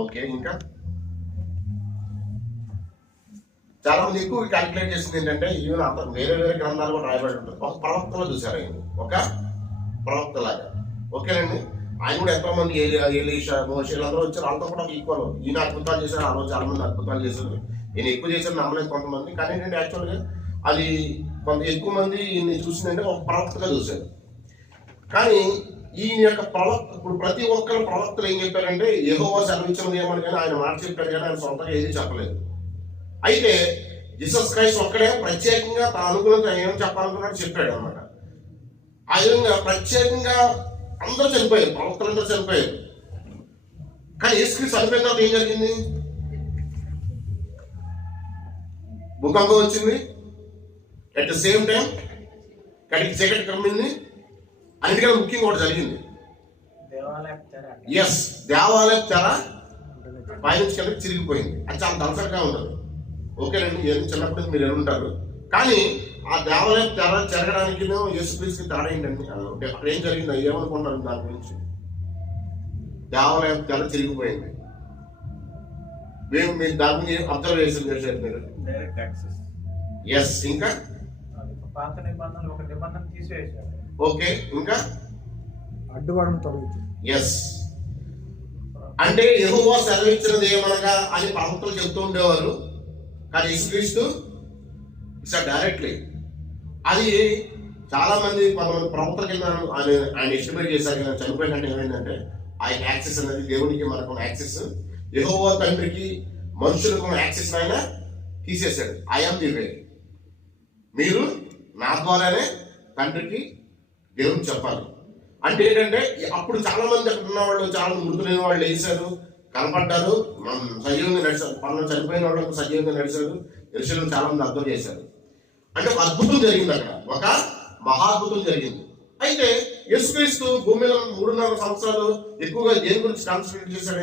Okay. ఇంకా చాలా మంది ఎక్కువ క్యాల్కులేట్ చేసింది ఏంటంటే ఈవెన్ అంత వేరే వేరే గ్రంథాలు కూడా రాయబడి ఉంటుంది. ఒక ప్రవక్తలో చూసారు ఆయన, ఒక ప్రవక్త లాగా. ఓకేనండి. ఆయన కూడా ఎంతో మంది ఎలీషా, మోషే అందరూ వచ్చారు. వాళ్ళతో కూడా ఈక్వల్. ఈయన అద్భుతాలు చేశారు, ఆ రోజు చాలా మంది అద్భుతాలు చేశారు. ఈయన ఎక్కువ చేశారు నమ్మలేదు కొంతమంది. కానీ ఏంటంటే యాక్చువల్గా అది కొంత ఎక్కువ మంది ఈయన్ని చూసిందంటే ఒక ప్రవక్తగా చూశారు. కానీ ఈయన యొక్క ప్రవక్త, ఇప్పుడు ప్రతి ఒక్కరు ప్రవక్తలు ఏం చెప్పారంటే యెహోవా సెలవిచ్చినది ఏమని, కానీ ఆయన మాట చెప్పారు కానీ ఆయన సొంతంగా ఏది చెప్పలేదు. అయితే జీసస్ క్రైస్ట్ ఒక్కడే ప్రత్యేకంగా తన అనుకున్నది ఏమని చెప్పాలనుకున్నాడు చెప్పాడు అనమాట. ఆ విధంగా ప్రత్యేకంగా అందరూ చనిపోయారు, ప్రవక్తలందరూ చనిపోయారు. కానీ యేసుక్రీస్తు చనిపోయిన తర్వాత ఏం జరిగింది? భూకంపం వచ్చింది. అట్ ద సేమ్ టైం కడికి చీకటి కమ్మింది. అన్నిటికన్నా ముఖ్యంగా ఒకటి జరిగింది. ఎస్, దేవాలయం తెర పైనుంచి కిందకి చిరిగిపోయింది. అది చాలా దళసరిగా ఉంటుంది. ఓకేనండి, ఏం చిన్నప్పుడు మీరు ఏమంటారు. కానీ ఆ దేవాలయం తెర చెరగడానికి యేసుక్రీస్తుకి తేడా ఏంటండి? అక్కడ ఏం జరిగిందో ఏమనుకుంటారు దాని గురించి? దేవాలయం తెర చిరిగిపోయింది. మేము మీరు దాని గురించి అబ్జర్వేషన్ చేశారు మీరు. ఎస్, ఇంకా పాత నిబంధనలు ఒక నిబంధన తీసివేశారు. ఓకే, ఇంకా అడ్డుగోడను తొలగించారు. ఎస్, అంటే యెహోవా సెలవిచ్చినది ఏమనగా అని ప్రవక్తలు చెప్తూ ఉండేవారు. కానీ యేసుక్రీస్తు ఇట్స్ డైరెక్ట్లీ అది చాలా మంది కొంతమంది ప్రవక్తల కింద ఆయన ఎస్టిమేట్ చేశారు. కానీ చనిపోయినట్టు ఏమైందంటే ఆయన యాక్సెస్ అనేది దేవునికి మనకు యాక్సెస్, యెహోవా తండ్రికి మనుషులకు యాక్సెస్ ఆయన తీసేశాడు. ఐ యామ్ ది వే, మీరు నా ద్వారానే తండ్రికి దేవుని చెప్పాలి. అంటే ఏంటంటే అప్పుడు చాలా మంది అక్కడ ఉన్న వాళ్ళు, చాలా మృతులైన వాళ్ళు వేసారు, కనపడ్డారు, సజీవంగా నడిచారు. పనులు చనిపోయిన వాళ్ళకు సజీవంగా నడిచారు. యెరూషలేములో చాలా మంది అర్థం చేశారు. అంటే ఒక అద్భుతం జరిగింది, అక్కడ ఒక మహాద్భుతం జరిగింది. అయితే యేసుక్రీస్తు భూమి మీద 3.5 సంవత్సరాలు ఎక్కువగా దేని గురించి కాన్సన్ట్రేట్ చేశాడు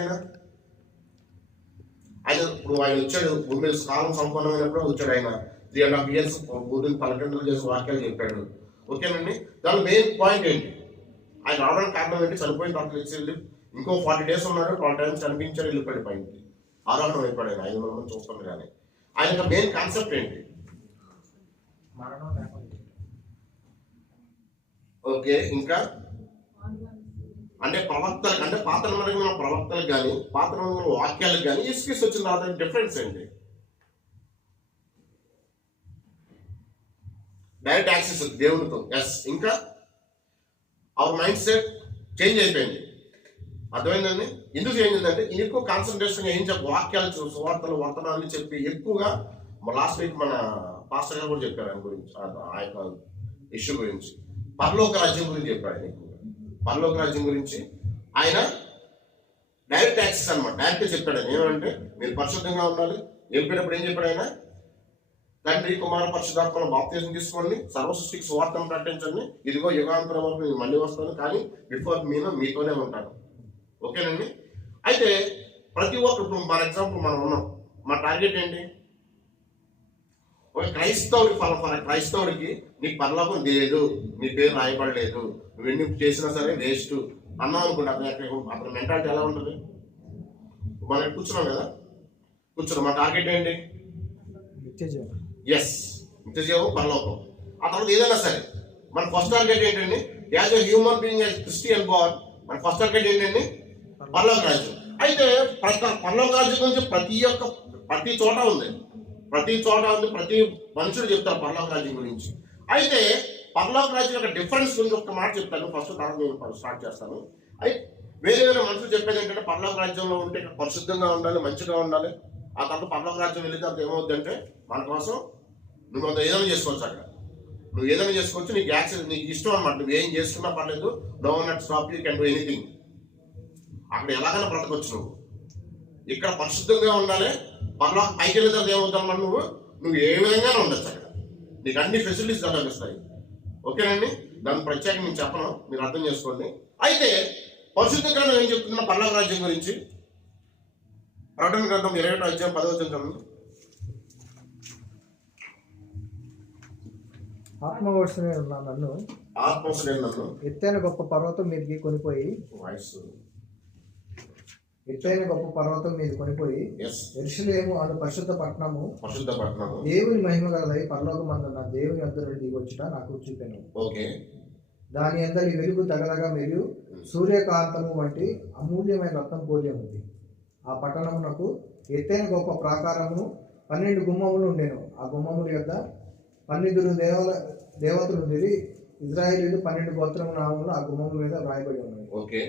ఆయన ఇప్పుడు ఆయన వచ్చాడు భూమి మీద కాలం సంపన్నమైనప్పుడు వచ్చాడు. ఆయన 3.5 years భూమిని పలకండలు చేసి వాక్యాలు చెప్పాడు. ఓకేనండి. దాని మెయిన్ పాయింట్ ఏంటి? ఆయన రావడానికి కారణం ఏంటి? చనిపోయిన తర్వాత వెళ్ళి ఇంకో 40 days ఉన్నాడు, 12 times కనిపించాడు, వెళ్ళిపోయాడు పైకి, ఆరోహణం అయిపోయాడు. ఆయన 500 మంది చూస్తాను. కానీ ఆయన మెయిన్ కాన్సెప్ట్ ఏంటి? ఓకే, ఇంకా అంటే ప్రవక్తలు, అంటే పాత నిబంధనల ప్రవక్తలకు కానీ పాత నిబంధనల వాక్యాలకు కానీ యేసుక్రీస్తు వచ్చిన తర్వాత డిఫరెన్స్ ఏంటి? డైరెక్ట్ యాక్సెస్ దేవునితో. ఎస్, ఇంకా అవర్ మైండ్ సెట్ చేంజ్ అయిపోయింది. అర్థమైందండి? ఎందుకు చేంజ్ అయిందంటే ఎక్కువ కాన్సన్ట్రేషన్ ఏం చెప్పి వాక్యాలు, సువార్తలు, వర్తనాలు చెప్పి ఎక్కువగా లాస్ట్ వీక్ మన పాస్టర్ గారు కూడా చెప్పారు ఆయన గురించి, ఆ యొక్క ఇష్యూ గురించి, పరలోక రాజ్యం గురించి చెప్పారు. ఆయన ఎక్కువగా పరలోక రాజ్యం గురించి ఆయన డైరెక్ట్ యాక్సెస్ అనమాట. డైరెక్ట్ చెప్పాడు ఆయన ఏమంటే మీరు పరిశుద్ధంగా ఉండాలి. చెప్పేటప్పుడు ఏం చెప్పాడు ఆయన? తండ్రి, కుమార, పరిశుద్ధాత్మల బాప్తిజం తీసుకోండి, సర్వ సృష్టికి సువార్తను ప్రకటించండి, ఇదిగో యుగాంతరం వరకు నేను మళ్ళీ వస్తాను, కానీ బిఫోర్ మీతోనే ఉంటాను. ఓకేనండి. అయితే ప్రతి ఒక్కరు, ఫర్ ఎగ్జాంపుల్ మనం ఉన్నాం, మా టార్గెట్ ఏంటి? ఒక క్రైస్తవుడికి నీకు పరలోకం లేదు, నీ పేరు రాయబడలేదు, నువ్వు ఎన్ని చేసినా సరే వేస్ట్ అన్నాం అనుకుంటా. అతని మెంటాలిటీ ఎలా ఉంటుంది? మనం కూర్చున్నాం కదా, కూర్చున్నాం, మా టార్గెట్ ఏంటి? ఎస్, నిత్యజీవం, పరలోకం. ఆ తర్వాత ఏదైనా సరే మన ఫస్ట్ టార్గెట్ ఏంటండి? As a human being, as Christian bad, మన ఫస్ట్ టార్గెట్ ఏంటండి? పరలోక రాజ్యం. అయితే పరలోక రాజ్యం గురించి ప్రతి చోట ఉంది, ప్రతి మనుషుడు చెప్తారు పరలోక రాజ్యం గురించి. అయితే పరలోక రాజ్యం యొక్క డిఫరెన్స్ గురించి ఒక మాట చెప్తాను ఫస్ట్, తర్వాత నేను స్టార్ట్ చేస్తాను. అయితే వేరే వేరే మనుషులు చెప్పేది ఏంటంటే పరలోక రాజ్యంలో ఉంటే పరిశుద్ధంగా ఉండాలి, మంచిగా ఉండాలి. ఆ తర్వాత పరలోక రాజ్యం వెళ్ళితే అంత ఏమవుద్దంటే మన కోసం నువ్వు అంత ఏదైనా చేసుకోవచ్చు. అక్కడ నువ్వు ఏదైనా చేసుకోవచ్చు, నీకు యాక్సెస్, నీకు ఇష్టం అనమాట. నువ్వు ఏం చేసుకున్నా పర్లేదు, no one not stop you, can do anything. అక్కడ ఎలాగైనా బ్రతకొచ్చు. ఇక్కడ పరిశుద్ధంగా ఉండాలి. పరలోక పైకి వెళ్ళిన తర్వాత ఏమవుతామన్నమాట, నువ్వు ఏ విధంగానే ఉండొచ్చు. అక్కడ నీకు అన్ని ఫెసిలిటీస్ లభిస్తాయి. ఓకేనండి. దాని ప్రత్యేకంగా నేను చెప్పను, మీరు అర్థం చేసుకోండి. అయితే పరిశుద్ధ గ్రంథం ఏం చెప్తున్నా పరలోక రాజ్యం గురించి? ప్రకటన గ్రంథం 21వ అధ్యాయం 10వ వచనం. ఆత్మవశుడైన నన్ను ఆత్మవశుడైన నన్ను ఎత్తైన గొప్ప పర్వతం మీదకి కొనిపోయి వాయిస్ ఎత్తైన గొప్ప పర్వతం మీద కొనిపోయి ఎస్ యెరూషలేము అను పరిశుద్ధ పట్టణము పరిశుద్ధ పట్టణము దేవుని మహిమ గలదై పరలోకమందున్న దేవుని యొద్ద నుండి దిగొచ్చుట నాకు చూపెను. ఓకే దాని అందరి వెలుగు దగదగ మరియు సూర్యకాంతము వంటి అమూల్యమైన రత్నం పోలి ఉంది. ఆ పట్టణమునకు ఎత్తైన గొప్ప ప్రాకారమును 12 గుమ్మములు ఉండెను. ఆ గుమ్మముల యొద్ద 12 దేవతలు ఉండేది. ఇజ్రాయేలీలు 12 గోత్రము నామములు ఆ గుమ్మముల మీద వ్రాయబడి ఉన్నాయి. ఓకే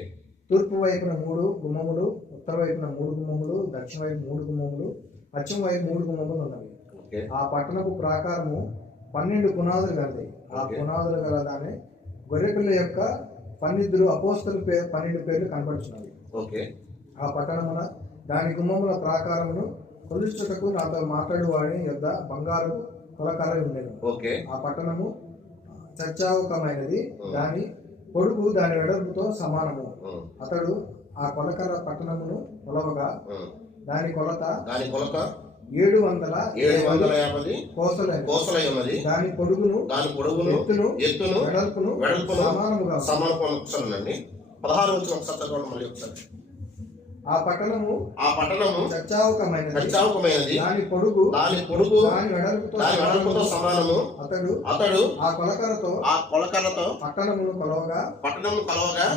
తూర్పు వైపున 3 గుమ్మములు, ఉత్తర వైపున 3 గుమ్మములు, దక్షిణ వైపు 3 గుమ్మములు, పశ్చిమ వైపు 3 గుమ్మములు ఉన్నవి. ఓకే ఆ పట్టణపు ప్రాకారము 12 పునాదులు గలది. ఆ పునాదులు గల దాని గొర్రెపిల్ల యొక్క 12 అపోస్తల 12 పేర్లు కనపడుచున్నవి. ఓకే ఆ పట్టణమున దాని గుమ్మముల ప్రాకారమును కొలుచుటకు నాతో మాట్లాడు వాడి యొద్ద బంగారు కొలకర్ర ఉండేది. ఓకే ఆ పట్టణము చర్చావకమైనది. దాని పొడుగు దాని వెడల్పుతో సమానము. అతడు ఆ కొలకర్ర పట్టణమును కొలవగా దాని కొలత 750 కోసలై ఉన్నది. దాని పొడుగును ఎత్తును వెడల్పును సమానముగా సమానమండి. 16 వచ్చిన ఒకసారి చదవండి మళ్ళీ ఒకసారి. ఆ పట్టణము చర్చావకమైనది. దాని పొడుగు దాని వెడల్పుతో సమానము. అతడు ఆ కొలకర్రతో పట్టణమును కొలవగా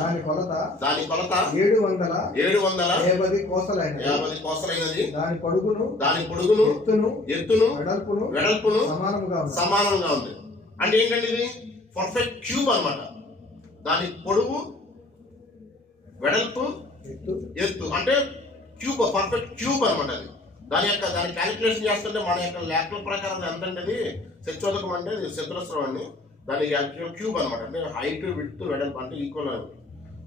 దాని కొలత 750 కోసలైనది. దాని పొడుగును ఎత్తును వెడల్పును సమానంగా ఉంది. అంటే ఏంటంటే ఇది పర్ఫెక్ట్ క్యూబ్ అన్నమాట. దాని పొడుగు వెడల్పు ఎత్తు అంటే క్యూబ్, పర్ఫెక్ట్ క్యూబ్ అనమాట. అది దాని క్యాలిక్యులేషన్ చేస్తుంటే మన యొక్క లెక్కల ప్రకారం ఎంత అంటే అది చతురస్రం అంటే చతురస్రం అండి. దాని క్యూబ్ అనమాట. అంటే హైట్ విడ్త్ వెడల్పు అంటే ఈక్వల్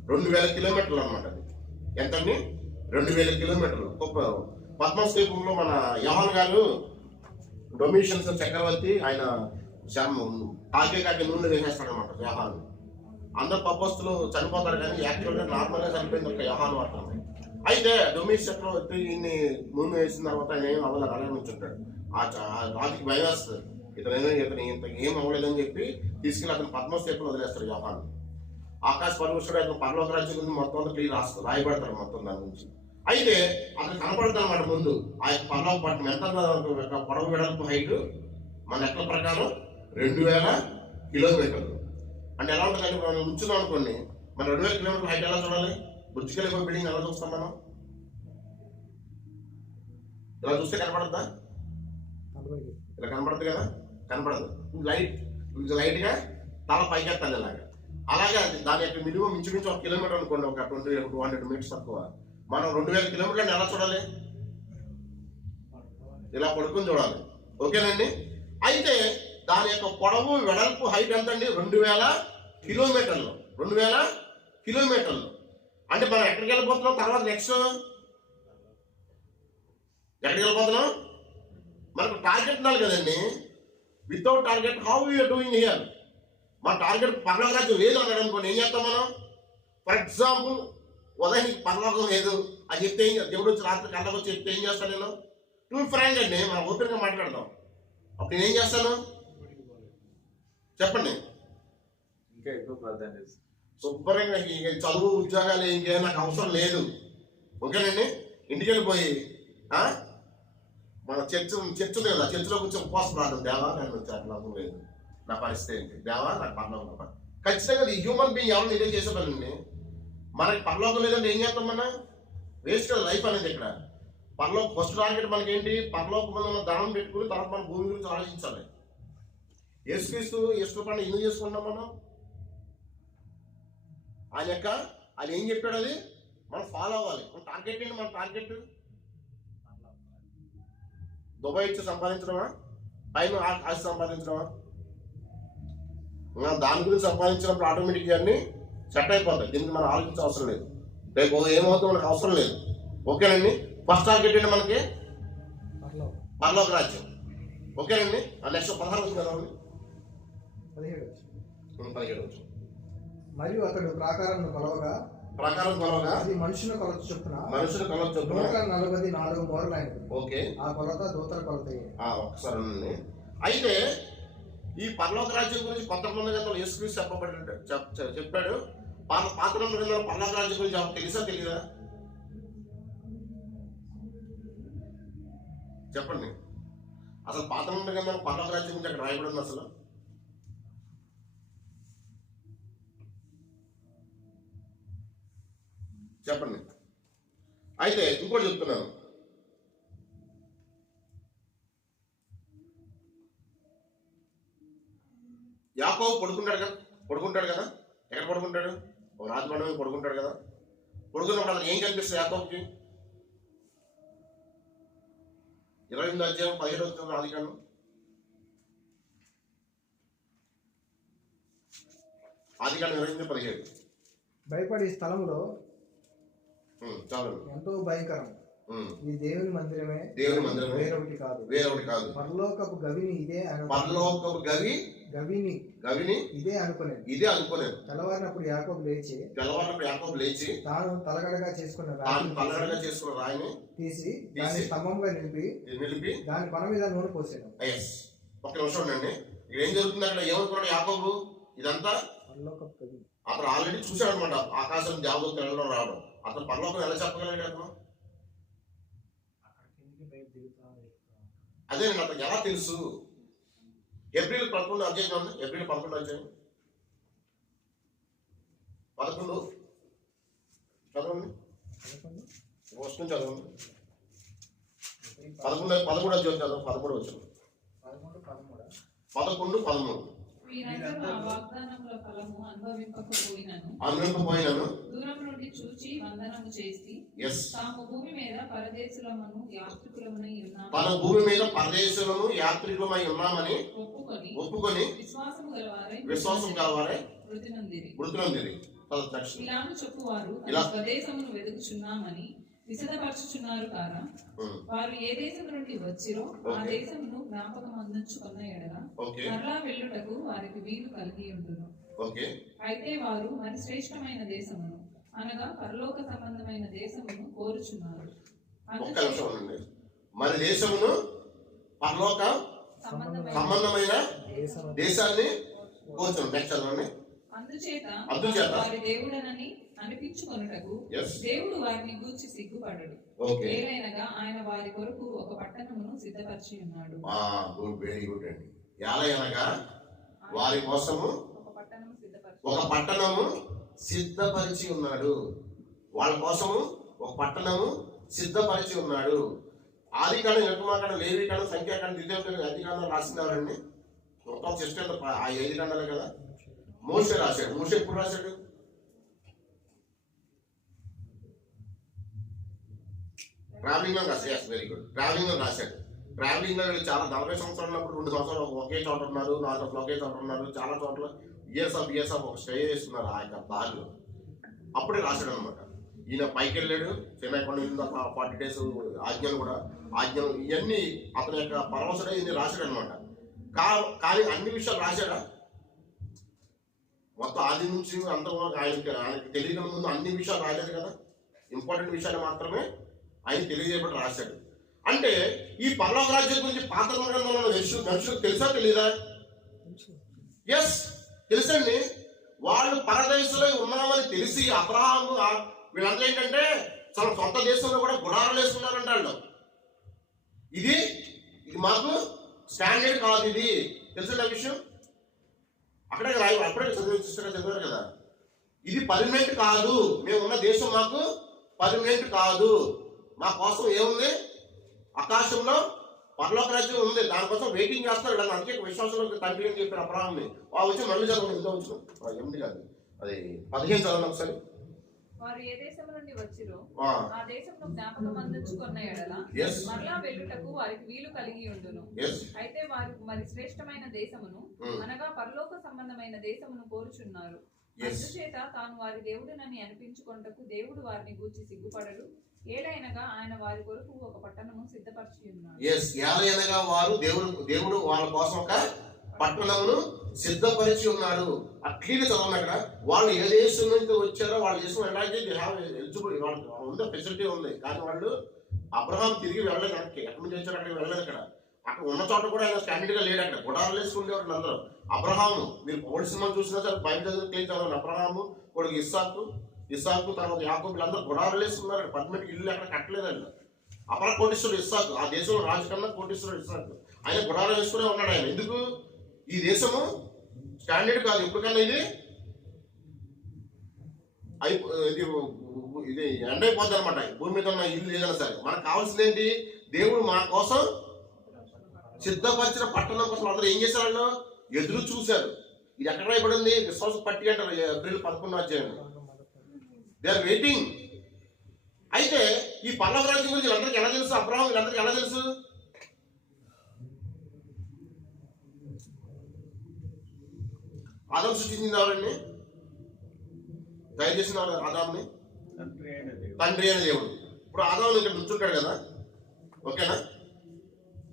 2000 కిలోమీటర్లు అనమాట. అది ఎంతండి? 2000 కిలోమీటర్లు. పద్మశ్రీపురంలో మన యోహాన్ గారు డొమిషన్స్ చక్రవర్తి ఆయన కాకి నూనె వేసేస్తాడు అనమాట. యోహాన్ అందరు పబ్బస్తులు చనిపోతారు కానీ యాక్చువల్గా నార్మల్గా చనిపోయింది ఒక యోహాన్ వార్త. అయితే డొమిష్ చక్రవర్తి ఈయన్ని నూనె వేసిన తర్వాత ఆయన ఏం అవ్వలేదు, అలాగే ఉంచుంటాడు. ఆ రాజుకి భయం వేస్తుంది. ఇతను ఇంత ఏం అవ్వలేదని చెప్పి తీసుకెళ్ళి అతను పద్మశ్రీపురం వదిలేస్తారు యోహాన్. ఆకాశ పరమేశ్వరుడు అతను పరలోక రాజ్యం గురించి మొత్తం అంతా క్లియర్ రాయబడతారు మొత్తం దాని నుంచి. అయితే అతను కనపడుతుంది అన్నమాట ముందు ఆ యొక్క పరలోక పట్టణం ఎంత పొడవు వెడల్పు హైట్ మన లెక్కల ప్రకారం 2000 కిలోమీటర్లు. అంటే ఎలా ఉంటుందంటే మనం ఉంచుదాం అనుకోండి, మన 2000 కిలోమీటర్ల హైట్ ఎలా చూడాలి? బుర్జ్ ఖలీఫా బిల్డింగ్ ఎలా చూస్తాం మనం? ఇలా చూస్తే కనపడద్దా? ఇలా కనపడదు కదా, కనపడదు. లైట్ గా తల పైకెత్తాలి ఇలాగా. అలాగే దాని యొక్క మినిమం ఇంచుమించు 1 కిలోమీటర్ అనుకోండి, ఒక 200 మీటర్స్ తక్కువ. మనం 2000 కిలోమీటర్లను ఎలా చూడాలి? ఇలా పడుకుని చూడాలి. ఓకేనండి. అయితే దాని యొక్క పొడవు వెడల్పు హైట్ ఎంత అండి? 2000 కిలోమీటర్లు. 2000 కిలోమీటర్లు అంటే మనం ఎక్కడికి వెళ్ళిపోతున్నాం? తర్వాత నెక్స్ట్ ఎక్కడికి వెళ్ళిపోతున్నాం? మనకు టార్గెట్ ఉండాలి కదండి. Without target how you are doing here? మన టార్గెట్ పరలోక రాజ్యం లేదు అన్నాడు అనుకోండి, ఏం చేస్తాం మనం? ఫర్ ఎగ్జాంపుల్ ఉదయానికి పరలోకం లేదు అని చెప్తే దేవుడు వచ్చి రాత్రి కళ్ళకు వచ్చి చెప్తే ఏం చేస్తాను నేను? టూ ఫ్రాంక్ అండి, మనం ఓపెన్గా మాట్లాడదాం. అప్పుడు నేనేం చేస్తాను చెప్పండి? ఇంకా ఎక్కువ ప్రార్థన చేస్తాను. శుభ్రంగా చదువు ఉద్యోగాలు ఇంకేం నాకు అవసరం లేదు. ఓకేనండి. ఇంటికి వెళ్ళిపోయి మన చర్చ్ ఉంది కదా, చర్చిలో కూర్చొని ఉపవాస ప్రార్థన. దేవా నేను అట్లా లేదు, నా పరిస్థితి ఏంటి? దేవా నాకు పరలోకం. ఖచ్చితంగా ఈ హ్యూమన్ బీయింగ్ ఎవరిని ఇదే చేసేవాళ్ళండి. మనకి పరలోకం లేదంటే ఏం చేస్తాం? మన వేస్ట్ కదా లైఫ్ అనేది. ఇక్కడ పరలోక ఫస్ట్ టార్గెట్ మనకేంటి? పరలోకం ఉన్న ధనం పెట్టుకుని తర్వాత మన భూమి గురించి ఆలోచించాలి. యేసు పండుగ ఎందుకు చేసుకుంటాం మనం? ఆయన యొక్క ఆయన ఏం చెప్పాడు అది మనం ఫాలో అవ్వాలి. మన టార్గెట్ ఏంటి? మన టార్గెట్ దుబాయ్ ఇచ్చి సంపాదించడమా? పైన ఆస్తి సంపాదించడమా? దాని గురించి సంపాదించినప్పుడు ఆటోమేటిక్గా అన్ని సెట్ అయిపోతాయి. దీనికి మనం ఆలోచించే అవసరం లేదు. రేపు ఏమవుతుందో మనకు అవసరం లేదు. ఓకేనండి. ఫస్ట్ టార్గెట్ ఏంటి మనకి? పరలోక రాజ్యం. ఓకేనండి. నెక్స్ట్ 16 వచ్చింది కదా, 17 వచ్చు. మరియు అతడు ప్రాకారం కొలవగా అది మనుషుల కొలత చొప్పున 144 మూరలు అయినది. ఓకే. ఆ కొలత దూతల కొలత. ఒకసారి అయితే ఈ పరలోక రాజ్యం గురించి కొంతమంది గంటలు యేసుక్రీస్తు చెప్పాడు. పాత పరలోక రాజ్యం గురించి తెలిసా తెలీదా? చెప్పండి. అసలు పాత నిబంధన గ్రంథంలో పరలోక రాజ్యం గురించి అక్కడ రాయబడి ఉంది అసలు? చెప్పండి. అయితే ఇంకోటి చెప్తున్నాను. యాకోబు పడుకుంటాడు కదా. ఎక్కడ పడుకుంటాడు? ఒక రాజమండ్రి మీద పడుకుంటాడు కదా. పడుకున్నప్పుడు అతను ఏం కనిపిస్తుంది యాకోబుకి? 28వ అధ్యాయం 17వ వచనం ఆదికాండం. ఆదికాండం 28:17. భయపడే స్థలంలో చాలు. ఎంతో భయంకరం. ఈ దేవుని మందిరమే వేరొకటి కాదు. పరలోకపు గవిని ఇదే గవిని ఇదే అనుకునేది. తెల్లవారినప్పుడు యాకోబు లేచి తాను తలగడగా చేసుకున్న రాయిని తీసి దాన్ని స్తంభంగా నిలిపి దాని పన మీద నూనె పోసాడు. ఒక నిమిషం ఉండండి. ఇక్కడ ఏం జరుగుతుంది? అక్కడ ఏమనుకున్నాడు యాకోబు? ఇదంతా పరలోకపు గవి. అతను ఆల్రెడీ చూశాడు అనమాట. ఆకాశం దేవదూత వెళ్ళడం రావడం. అతను పరలోకం ఎలా చెప్పగలిగాడు అతను? అదే అతను ఎలా తెలుసు? ఏప్రిల్ 11 అధ్యాయం ఉంది. ఏప్రిల్ 11 అధ్యాయం 11 చదవండి. ఫస్ట్ నుంచి చదవండి. 13 అధ్యాయం చదవండి. 13 వచ్చిన 11-13. వీరందరూ ఆ వాగ్దానముల ఫలము అనుభవింపకపోయినను దూరం నుండి చూచి వందనము చేసి తాము భూమి మీద పరదేశులమను యాత్రికులమై ఉన్నామని ఒప్పుకొని విశ్వాసం గలవారై మృతి నొందిరి. ఇలాను చెప్పువారు స్వదేశమును వెదుకుచున్నామని విశదపరచుచున్నారు కారా. వారు ఏ దేశం నుండి వచ్చిరో ఆ దేశమును జ్ఞాపకం అందించుకున్న ఎడల మరలా వెళ్ళుటకు వారికి వీలు కలిగి ఉండును. అయితే వారు మరి శ్రేష్టమైన దేశమును అనగా పరలోక సంబంధమైన దేశమును కోరుచున్నారు. మరి దేశమును పరలోక సంబంధమైన దేశాన్ని కోరుచున్నారు. అందుచేత వారి దేవుడనని అనిపించుకొనుటకు దేవుడు వారిని గూర్చి సిగ్గుపడడు. ఏలైనగా ఆయన వారి కొరకు ఒక పట్టణమును సిద్ధపరిచి ఉన్నాడు. వెరీ గుడ్ అండి. ఏలైనగా వారి కోసము ఒక పట్టణము సిద్ధపరిచి ఉన్నాడు. వాళ్ళ కోసము ఒక పట్టణము సిద్ధపరిచి ఉన్నాడు. ఆదికాండం, నిర్గమాకాండం, లేవీకాండం, సంఖ్యాకాండం, ద్వితీయోపదేశకాండం, ఆదికాండం రాసినవారండి. మొత్తం సిస్టమ్ ఆ 5 కాండాలే కదా. మోషే రాశాడు. మోషే ఎప్పుడు రాశాడు? ట్రావెలింగ్ లో రాశాడు. Very good. ట్రావెలింగ్ లో రాశాడు. ట్రావెలింగ్ లో చాలా 40 సంవత్సరాలు ఉన్నప్పుడు 2 సంవత్సరాలు ఒకే చోట ఉన్నారు, 4 సంవత్సరాలు ఒకే చోట ఉన్నారు, చాలా చోట్ల ఇయర్స్ ఆఫ్ ఒక స్టే చేస్తున్నారు ఆ యొక్క దారిలో. అప్పుడే రాశాడు అనమాట. ఈయన పైకి వెళ్ళాడు, చెన్నై కొండ 40 days ఆజ్ఞలు ఇవన్నీ అతని యొక్క పరవశుడే ఇన్ని రాశాడు అనమాట. కానీ అన్ని విషయాలు రాశాడా? మొత్తం ఆది నుంచి అంత ఆయనకి తెలియక ముందు అన్ని విషయాలు రాలేదు కదా. ఇంపార్టెంట్ విషయాలు మాత్రమే ఆయన తెలియజేయబడి రాశాడు. అంటే ఈ పరలోక రాజ్యం గురించి పాత గ్రంథంలో మనుషులకు తెలుసా తెలీదా? ఎస్, తెలుసండి. వాళ్ళు పరదేశంలో ఉన్నామని తెలిసి అబ్రహాము వీళ్ళందరూ ఏంటంటే చాలా సొంత దేశంలో కూడా గుడారాలు వేసుకున్నారంట వాళ్ళు. ఇది మాకు స్టాండర్డ్ కాదు, ఇది తెలుసండి ఆ విషయం. అప్పుడే చదివారు కదా. ఇది పర్మనెంట్ కాదు, మేము ఉన్న దేశం మాకు పర్మనెంట్ కాదు. మా కోసం ఏముంది? ఆకాశంలో పరలోక రాజ్యం ఉంది. దానికోసం వెయిటింగ్ చేస్తారు. అందుకే విశ్వాసంలో తండ్రి అని చెప్పారు అబ్రహాంని. వచ్చి మళ్ళీ చదవండి. ఎంత వచ్చిన ఎనిమిది కాదు, అది 15 చదవండి ఒకసారి. వారు ఏ దేశం నుండి వచ్చిరో ఆ దేశమును జ్ఞాపకం అందించుకున్న ఎడల మరలా వెళ్ళుటకు వారికి వీలు కలిగి ఉండును. అయితే వారు మరి శ్రేష్టమైన దేశమును అనగా పరలోక సంబంధమైన దేశమును కోరుచున్నారు. అందుచేత తాను వారి దేవుడునని అనిపించుకొనుటకు దేవుడు వారిని గూర్చి సిగ్గుపడడు. ఏలైనగా ఆయన వారి కొరకు ఒక పట్టణము సిద్ధపరిచి ఉన్నాడు. ఏలైనగా వారు దేవుడు వాళ్ళ కోసం ఒక పట్టణమును సిద్ధపరిచి ఉన్నాడు. అట్లీగా చదవండి. అక్కడ వాళ్ళు ఏ దేశం నుంచి వచ్చారో వాళ్ళ దేశం ఎలాగే ఎలిజిబుల్ వాళ్ళకి ఉంది, ఫెసిలిటీ ఉంది. కానీ వాళ్ళు అబ్రహాం తిరిగి వెళ్ళలేదు. ఎక్కడి నుంచి వచ్చారు అక్కడికి వెళ్ళలేదు. అక్కడ ఉన్న చోట కూడా ఆయన స్టాండర్డ్ గా లేడు. అక్కడ గుడారాలు వేసుకుండేవాడు అందరూ. అబ్రహాము, మీరు ఓల్డ్ సినిమా చూసినా సరే బైబిల్ చదవండి. అబ్రహాము కొడుకు ఇస్సాకు, తర్వాత యాకోబు, వీళ్ళందరూ గుడారాలు వేసుకున్నారు. పర్మనెంట్ ఇల్లు అక్కడ కట్టలేదండి. అపర కోటీశ్వరుడు ఇస్సాకు, ఆ దేశంలో రాజు కన్నా కోటీశ్వరుడు ఇస్సాకు. ఆయన గుడారం వేసుకునే ఉన్నాడు ఆయన. ఎందుకు? ఈ దేశము స్టాండర్డ్ కాదు, ఎప్పటికన్నా ఇది ఇది ఎండైపోద్ది అనమాట. భూమి మీద ఉన్న ఇల్లు ఏదైనా సరే మనకు కావాల్సింది ఏంటి? దేవుడు మన కోసం సిద్ధపరిచిన పట్టణం కోసం అందరూ ఏం చేశారు? వాళ్ళు ఎదురు చూశారు. ఇది ఎక్కడ రాయబడింది? విశ్వాస పట్టిక అంటారు, ఏప్రిల్ 11వ అధ్యాయం. They are waiting. అయితే ఈ పల్లవ రాజ్యం గురించి వీళ్ళందరికీ ఎలా తెలుసు? అబ్రహాం వీళ్ళందరికీ ఎలా తెలుసు? ఆదాం సృష్టించింది ఎవరండి? తయారు చేసిన ఆదాంని తండ్రి అనే దేవుడు. ఇప్పుడు ఆదాం ఇక్కడ నుంచుంటాడు కదా, ఓకేనా?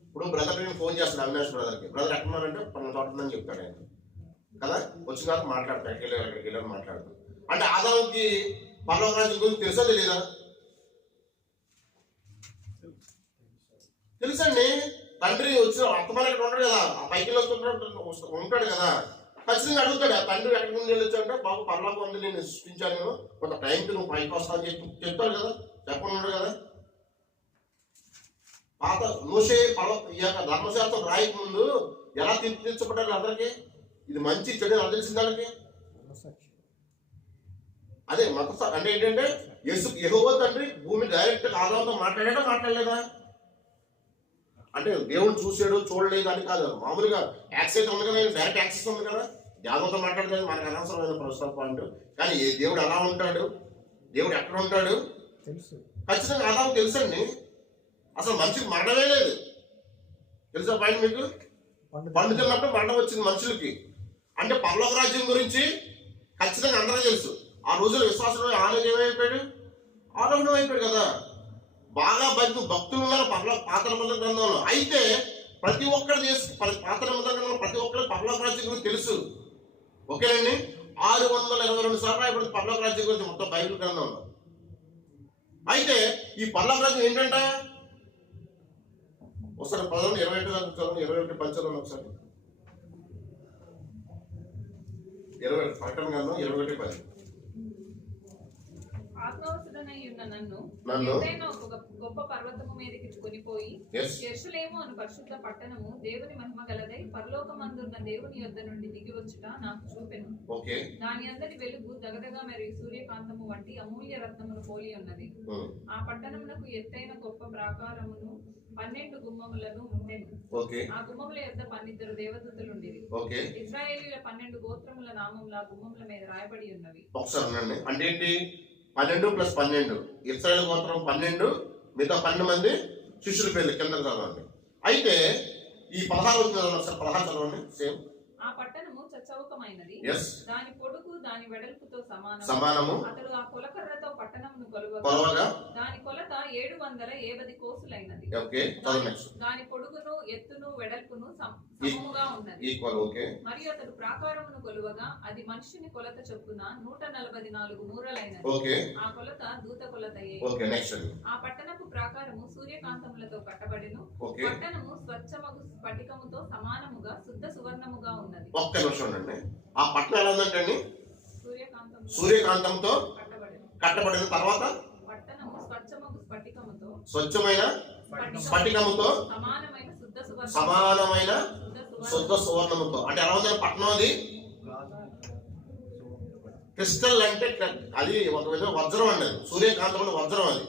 ఇప్పుడు బ్రదర్ నేను ఫోన్ చేస్తాను, అవినాష్ బ్రదర్కి. బ్రదర్ ఎక్కడున్నారంటే పన్ను చోట ఉందని చెప్తాడు ఆయన కదా. వచ్చిన తర్వాత మాట్లాడతాడు, ఎక్కడికి వెళ్ళి మాట్లాడతాడు. అంటే ఆదాంకి పల్లవ రాజ్యం గురించి తెలుసా తెలీదా? తెలుసండి. తండ్రి వచ్చిన వర్తమానం ఇక్కడ ఉంటాడు కదా, ఆ పైకి ఉంటాడు కదా, ఖచ్చితంగా అడుగుతాడు. ఆ తండ్రి ఎక్కడి నుండి వెళ్ళొచ్చాడంటే బాబు పర్లోకం ఉంది, నేను సృష్టించాను, నేను కొంత టైంకి నువ్వు పైకి వస్తావు అని చెప్తాడు కదా, చెప్పనున్నాడు కదా. పాత మోషే ఈ యొక్క ధర్మశాస్త్రం రాయక ముందు ఎలా తీర్చబడ్డారు అందరికీ? ఇది మంచి చెడు ఎలా తెలిసింది వాళ్ళకి? అదే మత అంటే ఏంటంటే యెహోవా తండ్రి భూమి డైరెక్ట్ ఆదాంతో మాట్లాడాడా మాట్లాడలేదా? అంటే దేవుడు చూసాడు చూడలేదు అని కాదు, మామూలుగా యాక్సెస్ ఉంది కదా, డైరెక్ట్ యాక్సెస్ ఉంది కదా, దేవతతో మాట్లాడుతుంది, మనకు అనవసరమైన ప్రశ్న పాయింట్. కానీ దేవుడు ఎలా ఉంటాడు, దేవుడు ఎక్కడ ఉంటాడు ఖచ్చితంగా ఆదాం తెలుసండి. అసలు మనిషికి మరణమే లేదు, తెలుసా పాయింట్ మీకు? పండు తిన్నప్పుడు మరణం వచ్చింది మనుషులకి. అంటే పరలోక రాజ్యం గురించి ఖచ్చితంగా అందరూ తెలుసు. ఆ రోజుల్లో విశ్వాసంలో ఆలోచన ఏమైపోయాడు? ఆరోహణం అయిపోయాడు కదా. బాగా భక్తులు ఉన్నారు పాత నిబంధన గ్రంథంలో. అయితే ప్రతి ఒక్కరి పాత నిబంధన గ్రంథంలో ప్రతి ఒక్కరికి పరలోక రాజ్యం గురించి తెలుసు, ఓకేనండి. 622 సార్లు రాయబడింది పరలోక రాజ్యం గురించి మొత్తం బైబిల్ గ్రంథంలో. అయితే ఈ పరలోక రాజ్యం ఏంటంట? ఒకసారి 21 పంచాలను ఒకసారి 20 ప్రకటన గ్రంథం 21:10. ఆత్మవశుడనై ఉన్న నన్ను ఏదైనా ఒక గొప్ప పర్వతము మీదకి కొనిపోయి యెరూషలేము అను పరిశుద్ధ పట్టణము దేవుని మహిమ గలదై పరలోకమందున్న దేవుని యొద్ద నుండి దిగి వచ్చుట నాకు చూపెను. దాని అందరి వెలుగు దగదగా మరియు సూర్యకాంతము వంటి అమూల్య రత్నమును పోలి ఉన్నది. ఆ పట్టణమునకు ఎత్తైన గొప్ప ప్రాకారమును 12 గుమ్మములను ఉండెను. ఆ గుమ్మముల యొద్ద 12 దేవదూతలు ఉండేవి. ఇశ్రాయేలీయుల 12 గోత్రముల నామములు ఆ గుమ్మముల మీద రాయబడి ఉన్నవి. అంటే ఏంటి? 12 + 12 ఇశ్రాయేలు గోత్రం 12, మిగతా 12 మంది శిష్యుల పేర్లు కింద చదవండి. అయితే ఈ 16 చదవండి. సేమ్. ఆ పట్టణము చచ్చౌకమైనది, దాని పొడుగు దాని వెడల్పుతో సమానము. అతడు ఆ కొలకర్రతో పట్టణమును కొలవగా దాని కొలత 780 కోసులైనది. దాని పొడుగును ఎత్తును వెడల్పును సమముగా ఉన్నది. మరియు అతడు ప్రాకారమును కొలువగా అది మనుషుని కొలత చొప్పున 144 మూరలైనది. ఆ కొలత దూత కొలతయే. ఆ పట్టణపు ప్రాకారము సూర్యకాంతములతో కట్టబడిను. పట్టణము స్వచ్ఛమగు స్ఫటికముతో సమానముగా శుద్ధ సువర్ణముగా ఉన్నది. ఒక్క నిమిషం అండి. ఆ పట్టణం ఎలా ఉందంటే సూర్యకాంతంతో కట్టబడిన తర్వాత స్వచ్ఛమైన స్ఫటికముతో సమానమైన శుద్ధ సువర్ణముతో. అంటే ఎలా ఉందంటే పట్టణం అది క్రిస్టల్, అంటే అది ఒక విధంగా వజ్రం అండి. అది సూర్యకాంతంలో వజ్రం. అది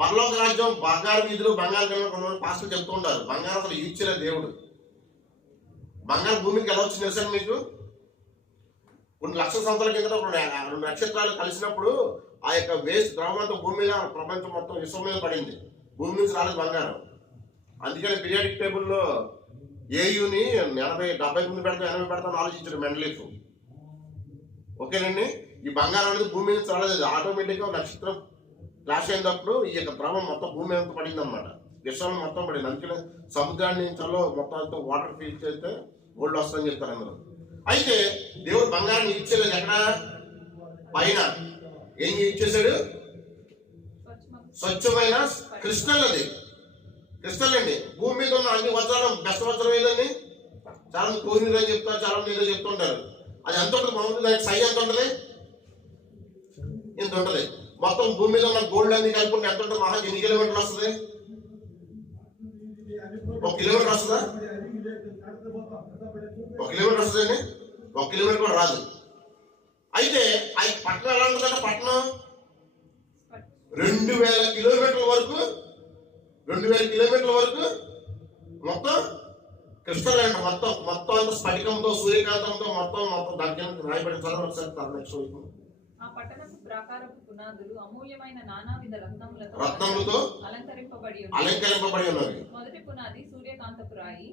పరలోక రాజ్యం బంగారు వీధులు, బంగారు గనులు పాస్టర్లు చెప్తూ ఉంటారు. బంగారం అసలు ఇచ్చిన దేవుడు. బంగారు భూమికి ఎలా వచ్చింది తెలుసండి మీకు? కొన్ని లక్షల సంవత్సరాల కింద 2 నక్షత్రాలు కలిసినప్పుడు ఆ యొక్క వేస్ట్ ద్రవం అంతా భూమి మీద, ప్రపంచం మొత్తం విశ్వం మీద పడింది. భూమి నుంచి రాలేదు బంగారం. అందుకని పీరియాడిక్ టేబుల్లో ఏయుని 70 ముందు పెడతాం, 80 పెడతాం ఆలోచించాడు మెండలీఫ్. ఓకేనండి. ఈ బంగారం అనేది భూమి నుంచి రాలేదు, ఆటోమేటిక్గా నక్షత్రం క్లాష్ అయినప్పుడు ఈ యొక్క ద్రవం మొత్తం భూమి అంతా పడింది అనమాట. విశ్వం మొత్తం పడింది. అందుకని సముద్రాన్ని చలో మొత్తం అంతా వాటర్ ఫీల్ చేస్తే గోల్డ్ వస్తుందని చెప్తారు అందరూ. అయితే దేవుడు బంగారాన్ని ఇచ్చేది ఎక్కడ? పైన. ఏం ఇచ్చేసాడు? స్వచ్ఛమైన క్రిస్టల్. అది క్రిస్టల్ అండి. భూమి మీద ఉన్న అన్ని వజ్రాలు బెస్ట్ వజ్రం ఏదండి? చాలా మంది కోహినూరు అని చెప్తారు, చాలా మంది ఏదో చెప్తుంటారు. అది ఎంత ఉంటుంది? మామూలు దానికి సైజ్ ఎంత ఉంటుంది? ఇంత ఉంటుంది. మొత్తం భూమి మీద ఉన్న గోల్డ్ అన్ని కలుపుకుంటే ఎంత ఉంటుంది? మహా ఎన్ని కిలోమీటర్లు వస్తుంది? 1 కిలోమీటర్ వస్తుందా? 1 కిలోమీటర్ వస్తుందండి? 1 కిలోమీటర్ కూడా రాదు. అయితే ఆ పట్టణం ఎలా ఉంటుందంటే పట్టణం 2000 కిలోమీటర్ల వరకు 2000 కిలోమీటర్ల వరకు మొత్తం క్రిస్టల్ ల్యాండ్, మొత్తం అంతా స్ఫటికంతో సూర్యకాంతంతో మొత్తం దానికి రాయబడిన చదవడం ఒకసారి నెక్స్ట్ వీక్. ఆ పట్టణపు ప్రాకారపు పునాదులు అమూల్యమైన నానావిధ రత్నములతో అలంకరింపబడి ఉన్నవి. ఉన్నవి. మొదటి పునాది సూర్యకాంతపు రాయి,